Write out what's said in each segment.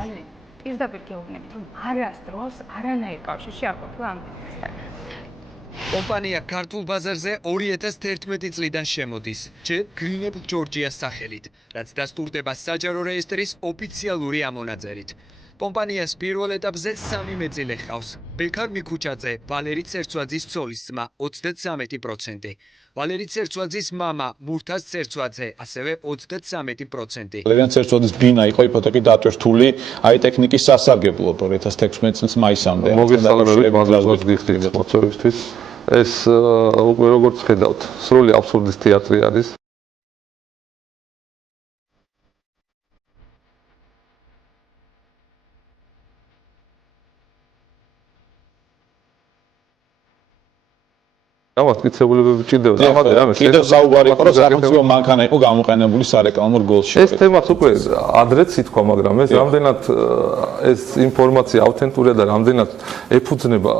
ძალიან პირდაპირ გეუბნები, რომ არასდროს არანაირ კავშირში არ ყოფილა ამ ტიპისთან. კომპანია ქართულ ბაზარზე 2011 წლიდან შემოდის, ჯერ გრინებ ჯორჯიას სახელით, რაც დასტურდება საჯარო რეესტრის ოფიციალური ამონაწერით. კომპანიას პირველ ეტაპზე 3 მეწილე ჰყავს. ბექარ მიქუჩაძე, ვალერი ცერცვაძის ცოლის ძმა 33%, ვალერი ცერცვაძის მამა მურთაზ ცერცვაძე ასევე 33%. ვალერიან ცერცვაძის ბინა იყო იპოთეკით დატვირთული აიტექნიკის სასარგებლოდ 2016 წლის მაისამდე. მოგესალმებით, მადლობა გიხდით მოწვევისთვის. ეს უკვე როგორც ხედავთ, სრული აბსურდის თეატრი არის. გამოსკიცებულებები ჭირდება. კიდევ საუბარი იყო, რომ სახელმწიფო მანქანა იყო გამოყენებული სარეკლამო რგოლში. ეს თემაც უკვე ადრეც ითქვა, მაგრამ ეს რამდენად ეს ინფორმაცია ავთენტურია და რამდენად ეფუძნება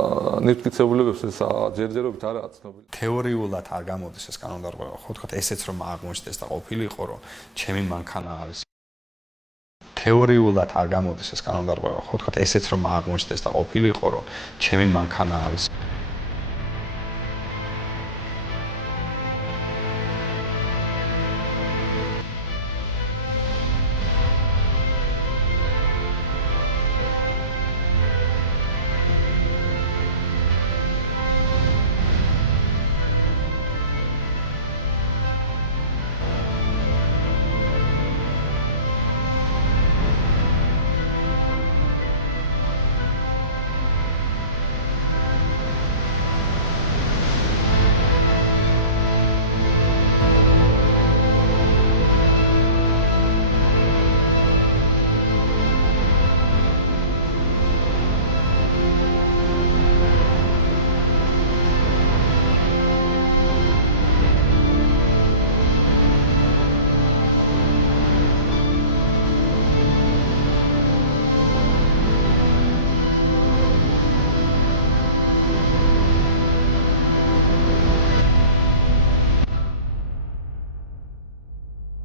ნიფტკიცებულებებს ეს ჯერჯერობით არაა ცნობილი. თეორიულად არ გამოდის ეს კანონდარღვევა, ხო თქვათ ესეც რომ აღმოჩნდეს და ყოფილიყო, რომ ჩემი მანქანა არის. თეორიულად არ გამოდის ეს კანონდარღვევა, ხო თქვათ ესეც რომ აღმოჩნდეს და ყოფილიყო, რომ ჩემი მანქანა არის.